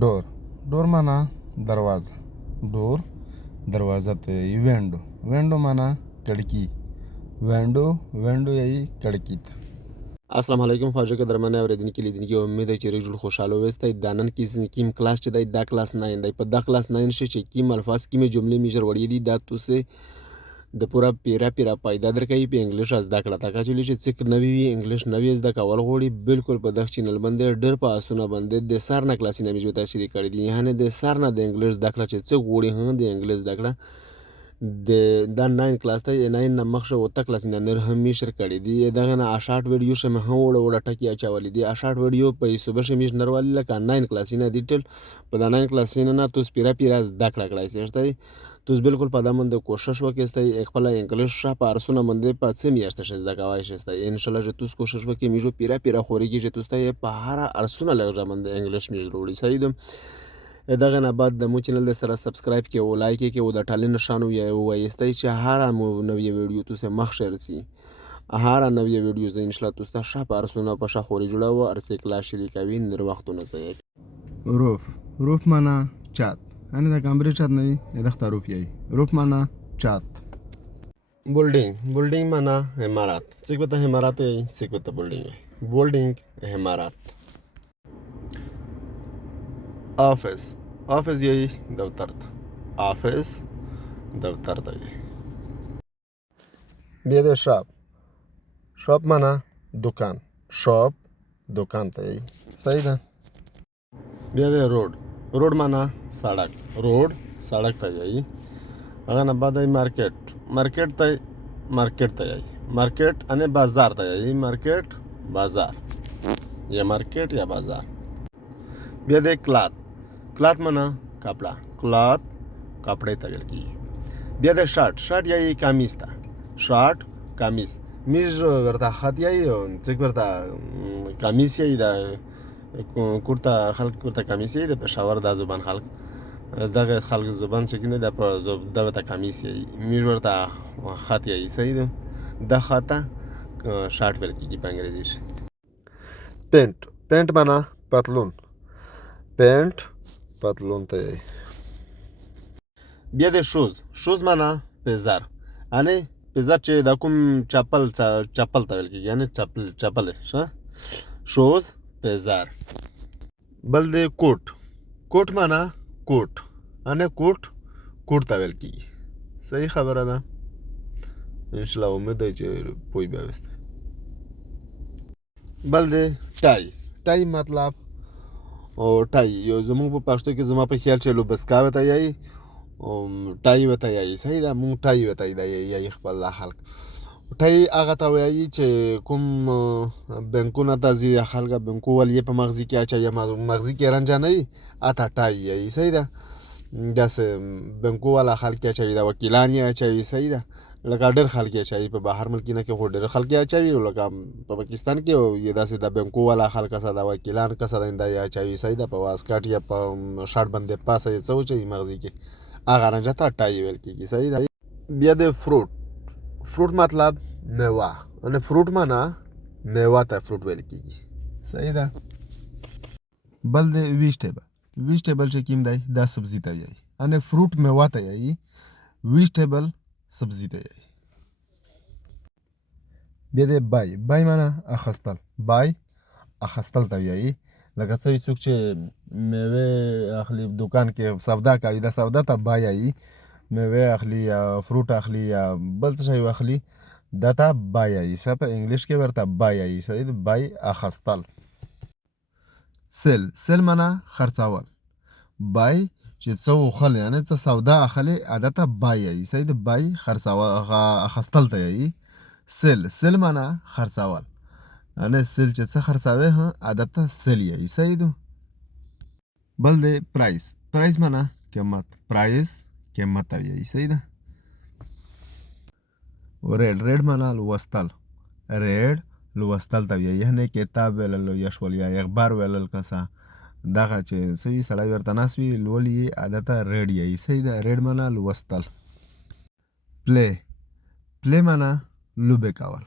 Door door माना दरवाज़ा डोर दरवाज़ा ته یې وینډو وینډو माना کړکۍ وینډو وینډو یې کړکۍ ته. السلام علیکم خواږه قدرمنه اوریدونکي لیدونکي امید چې ډېر جوړ خوشاله اوسئ. دا نن کیم کلاس چې دی دا کلاس 9 دی. په دا کلاس 9 شي چې کیم الفاظ کیمې جملې میجر وړي دي دا توسه د پورا پیرا پایدا درکوي په انګلیش از دا کړه تا چې لږ څه نوی وي انګلیش نوی از دا کول غوړي بالکل په دغه چینل باندې ډېر په اسونه باندې د سار نه کلاس نه میجو تاسو کړی دي یعنی د سار نه د انګلیش دا کړه چې څه غوړي هم د انګلیش دا کړه دا 9 کلاس ته 9 نه مخشه وته کلاس نه نر هم میشر کړی دی دغه نه اشارت ویډیو شم هم وړه ټکی اچولې دی اشارت ویډیو په صبح شمیش نروالی لکه 9 کلاس نه ډیټیل په دا 9 کلاس نه تو سپیرا دا کړه کړای سي تو بالکل په دامن د کوشش وکړئ خپل انګلیش په ارسونه باندې په څه میاشته شې دا کوي شې ان شاء الله چې تو کوشش وکړئ میجو پیرا خوريږي چې توسته په هر ارسونه لږه باندې انګلیش میجو وړي صحیح ده. دغه نه بعد د مو چینل د سره سبسکرایب کې او لایک کې او د ټاله نشانو یا وایستای چې هر مو نوې ویډیو تاسو مخ شیر سي هر نوې ویډیو زه ان شاء الله تاسو شپ ارسونه په شخوري جوړاو ارسه کلاس شریکوي نر وختونه سي. روف माना چات अनि دا کمبري چات نه د ختروف یي روف माना چات. بولډینګ माना امارات څه په ته امارات یي څه په ته بولډینګ امارات. ऑफिस यही दफ्तर था ऑफिस दफ्तर था ये. बे दे शॉप माना दुकान शॉप दुकान था यही सही था. बे दे रोड माना सड़क था यही. अगर ना बाद मार्केट था यही मार्केट अने बाजार था यही मार्केट बाजार या मार्केट या बाजार. बे दे क्लॉथ माना कपड़ा क्लॉथ कपड़े तगल की. बे दे शर्ट यही कामीज था शर्ट कामीज मीज वर्ता खत यही चेक वर्ता कामीज यही दा कुर्ता खल्क कुर्ता कामीज यही दा पेशावर दा जुबान खल्क दगे खल्क जुबान चेकिने दा दा कामीज यही मीज वर्ता खत यही सही दो दा खाता शर्ट वर की अंग्रेजी. पेंट माना पतलून ته یې. بیا د شوز معنا پیزار یعنی پیزار چې د کوم چپل ته ویل کېږي یعنی چپل ښه شوز پیزار. بل د کوټ معنا کوټ یعنی کوټ ته ویل کېږي صحیح خبره ده ان شاء الله امید ده چې پوه بیا وسته. بل د ټای مطلب او ټای یو زموږ په پښتو کې زما په خیال چې لوبسکا وته یي او ټای وته یي صحیح ده مونږ ټای وته یي خپل خلک ټای هغه ته وایي چې کوم بانکونه ته ځي خلک بانکو ولې په مغزي کې اچي مغزي کې رنجه نه وي اته ټای یي صحیح ده داسې بانکو والا خلک اچي دا وکیلان یې اچي صحیح ده لکه ډېر خلک اچي په بهر ملکینه کې خو ډېر خلک اچي لکه په پاکستان کې یو داسې د بانکو والا خلک سره د وکیلان کسه د اچي صحیح ده په واسکټ یا په شارټ باندې پاسه یې څه وچي مغزي کې هغه رنجه ته ټای ویل کېږي صحیح ده. بیا د فروټ مطلب میوه અને ફ્રૂટ માના મેવા ته فروټ ویل کېږي صحیح ده. بل د ویجیټیبل چې کوم دی دا سبزي ته وایي અને فروټ میوه ته وایي ویجیټیبل سبزي ته وایي. بیا د بای معنا اخستل ته وایي لکه څوک چې میوه اخلي دکان کې سودا کوي دا سودا ته بای وایي میوه اخلي یا فروټ اخلي یا بل څه شی اخلي دا ته بای وایي ښه په انګلیش کې ورته بای وایي صحیح بای اخستل. سیل معنا خرڅول بای چې څه وخل یعنی څه سودا اخلي عادت بای وایي صحیح د بای خرڅول اخستل ته وایي. سیل معنا خرڅول یعنی سیل چې څه خرڅاوي ها عادت سیل وایي صحیح ده. بل د پرایس معنا قیمت قیمت وایي صحیح ده. ریډ معنا لوستل ته وایي یعنی کتاب ویلل یا شول یا اخبار ویلل کسا دغه چې سوي سړی ورته ناست وي لولي عادت ریډ وایي صحیح ده ریډ معنا لوستل. پلی معنا لوبې کول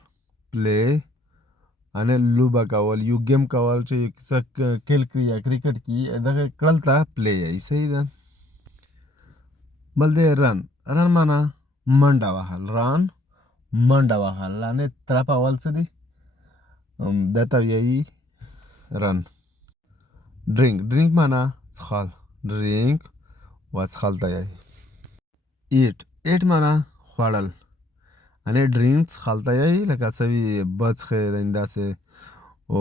انې لوبه کول یو ګیم کول چې څه کیل کړي یا کرکټ کې دغه کړل ته پلی یایي. صحیح ده. بل دی رن. رن معنا منډه وهل. ران منډه وهل. انې طرف اول څه دی ده ته وایي رن. ډرینک. ډرینک معنا څښل. ډرینک وڅښل ته یایي. ایټ. ایټ معنا خوړل. انې ډرینک څښل ته یایي لکه څه وي بڅښې داسې او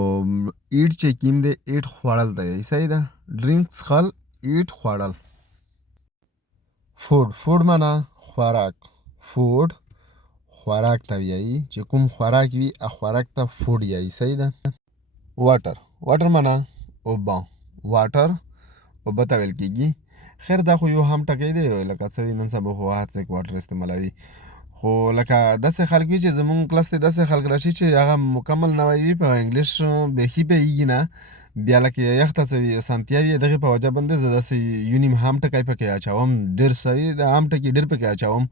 ایټ چې کوم دی ایټ خوړل ته یایي. صحیح ده. ډرینک څښل ایټ خوړل. فوډ. فوډ معنا خوراک. فوډ خوراک ته یایي چې کوم خوراک وي خوراک ته فوډ یایي. صحیح ده. واټر. واټر معنا اوبه. واټر اوبه ته ویل کېږي. خیر دا خو یو هم ټکی دی لکه څه وي نن سبا خو هر څوک واټر استعمالوي خو لکه داسې خلک وي چې زمونږ کلاس ته داسې خلک راشي چې هغه مکمل نوی وي په انګلیش بیخي پوهېږي نه بیا لکه یخ ته څه وي اسانتیا وي دغې په وجه باندې زه داسې یو نیم هم ټکی پکې اچوم ډېر څه وي د هم ټکي ډېر پکې اچوم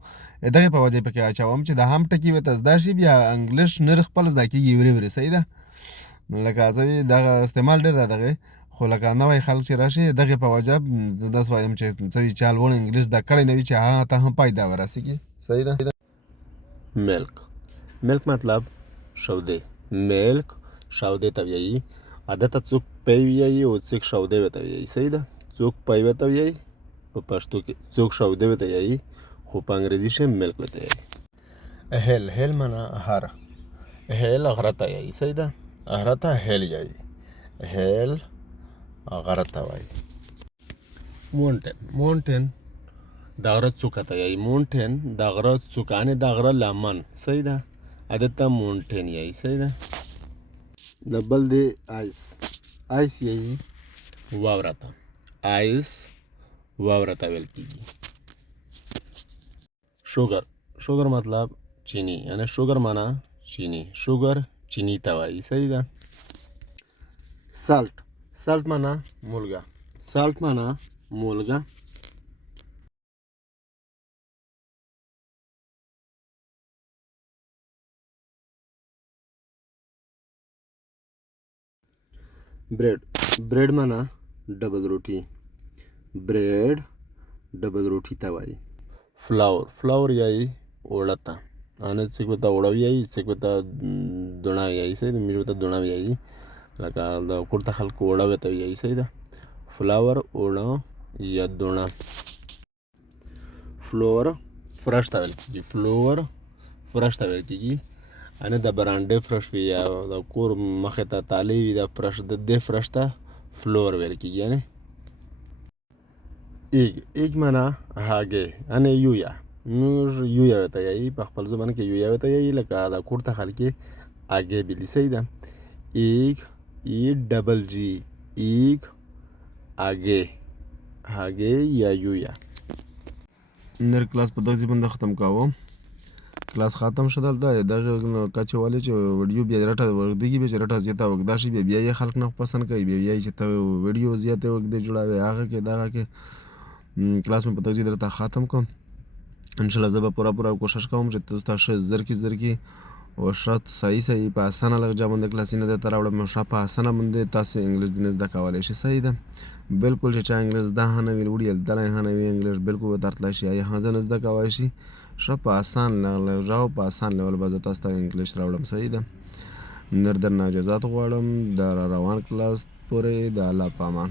دغې په وجه پکې اچوم چې د هم ټکي ورته زده شي بیا انګلیش نر خپل زده کېږي ورې ورې. صحیح ده. لکه څه وي دغه استعمال ډېر ده دغې خو لکه نوی خلک چې راشي دغې په وجه زه داسې وایم چې څه وي چا لوړ انګلیش زده کړی نه وي چې هغه ته هم پیدا ورسېږي. صحیح ده. ملک. ملک مطلب شودې. ملک شودې ته وایي. عادته څوک پی وایي او څوک شودې ورته وایي. صحیح ده. څوک پی ورته وایي په پښتو کې څوک شودې ورته وایي خو په انګریزي کې ملک ورته وایي. هیل. هیل معنا هر. هیل غره ته وایي. صحیح ده. غره ته هیل وایي. هیل غره ته وایي. مونټین. مونټین د غره څوکه ته یایي. مونټین د غره څوکه یعنې د غره لمن. صحیح ده. عادته مونټین یایي. صحیح ده. د بل دی آیس. آیس یایي واوره ته. آیس واوره ته ویل کېږي. شوګر. شوګر مطلب چینی یعنې شوګر معنا چینی. شوګر چینی ته وایي. صحیح ده. سالټ. سالټ معنا مالګه. سالټ معنا مالګه. ब्रेड. ब्रेड माना डबल रोटी. ब्रेड डबल रोटी ته وایي. فلاور. فلاور یایي اوړه ته. انې څوک ورته اوړه وایي څوک ورته دوڼه وایي. صحیح ده. موږ ورته دوڼه وایي لکه د کورته خلکو اوړه ورته وایي. صحیح ده. فلاور اوړه یا دوڼه. فلور فرش ته ویل کېږي. فلور فرش ته ویل کېږي. انې د برانډې فرش وي یا د کور مخې ته تالی وي د فرش د دې فرش ته فلور ویل کېږي. یعنې ایګ. ایګ معنا هګۍ یعنې یویا. موږ یویا ورته یایي په خپل زبان کې یویا ورته یایي لکه د کور ته خلک یې هګۍ بلي. صحیح ده. ایګ ای ډبل جی. ایګ هګۍ. هګۍ یا یویا. نر کلاس په دغسې باندې ختم کوم. کلاس ختم شو دلته دغه کچې والي چې ویډیو بیا رټه وږدېږي بیا چې رټه زیاته وږده شي بیا یې خلک نه پسند کوي بیا یې چې ته ویډیو زیاتې وږدې جوړوې هغه کې دغه کې کلاس مې په دغسې درته ختم کوم. انشاءالله زه به پوره کوشش کوم چې تاسو ته ښه زر کې او ښه صحیح په اسانه لهجه باندې کلاسونه درته راوړم او ښه په اسانه باندې تاسو انګلیش دې زده کولی شئ. صحیح ده. بالکل چې چا انګلیش زده هم نه وي وړي دلی هم نه وي انګلیش بالکل ورته تللی شي یا هم زه زده کولی شي ښه په آسان لهجه او په آسان لیول به زه تاسو ته انګلیش راوړم. صحیح ده. درنه اجازات غواړم د روان کلاس پورې د الله په امان.